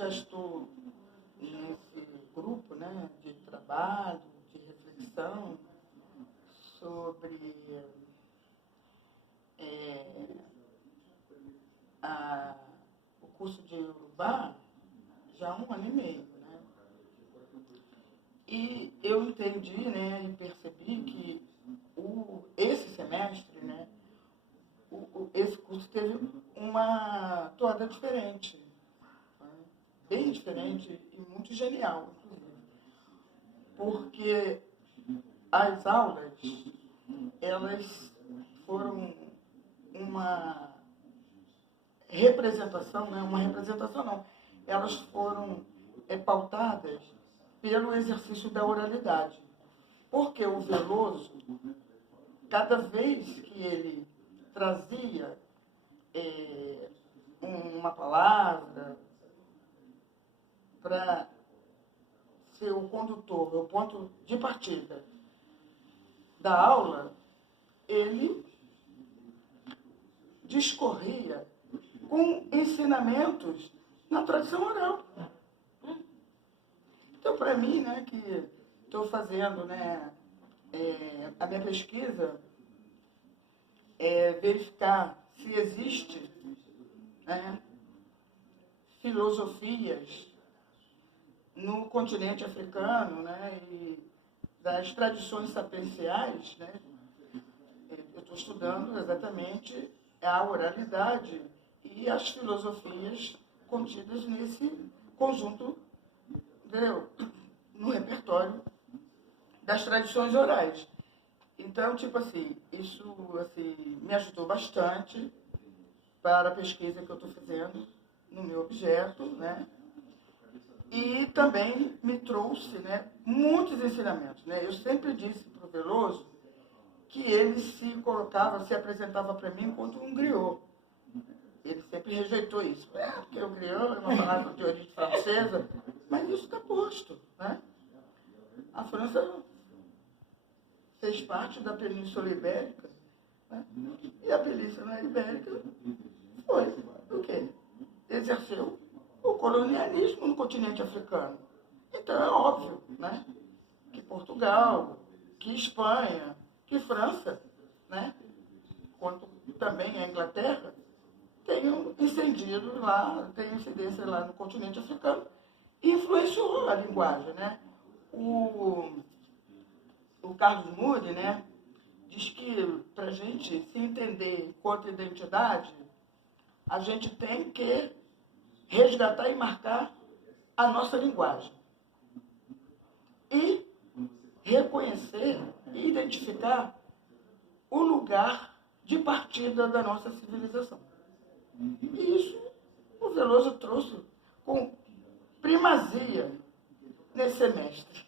já estou nesse grupo, né, de trabalho, de reflexão sobre o curso de Urubá já há 1 ano e meio. Né? E eu entendi, né, e percebi que esse semestre, né, esse curso teve uma toada diferente, né? Bem diferente e muito genial, inclusive. Porque as aulas, elas foram uma representação, né? Uma representação não, elas foram pautadas pelo exercício da oralidade. Porque o Veloso, cada vez que ele trazia uma palavra para ser o condutor, o ponto de partida da aula, ele discorria com ensinamentos na tradição oral. Então, para mim, né, que estou fazendo, né, a minha pesquisa, verificar se existe, né, filosofias no continente africano, né, e das tradições sapienciais, né. Eu estou estudando exatamente a oralidade e as filosofias contidas nesse conjunto, entendeu? No repertório das tradições orais. Então, tipo assim, isso assim, me ajudou bastante para a pesquisa que eu estou fazendo no meu objeto, né? E também me trouxe, né, muitos ensinamentos, né? Eu sempre disse para o Veloso que ele se colocava, se apresentava para mim enquanto um griot. Ele sempre rejeitou isso. Porque o griot é uma palavra de origem francesa, mas isso está posto, né? A França fez parte da Península Ibérica, né? E a Península Ibérica foi o quê? Exerceu o colonialismo no continente africano. Então é óbvio, né, que Portugal, que Espanha, que França, né, quanto também a Inglaterra, tenham incendido lá, tem incidência lá no continente africano, e influenciou a linguagem, né? O Carlos Moody, né, diz que para a gente se entender quanto identidade, a gente tem que resgatar e marcar a nossa linguagem. E reconhecer e identificar o lugar de partida da nossa civilização. E isso o Veloso trouxe com primazia nesse semestre.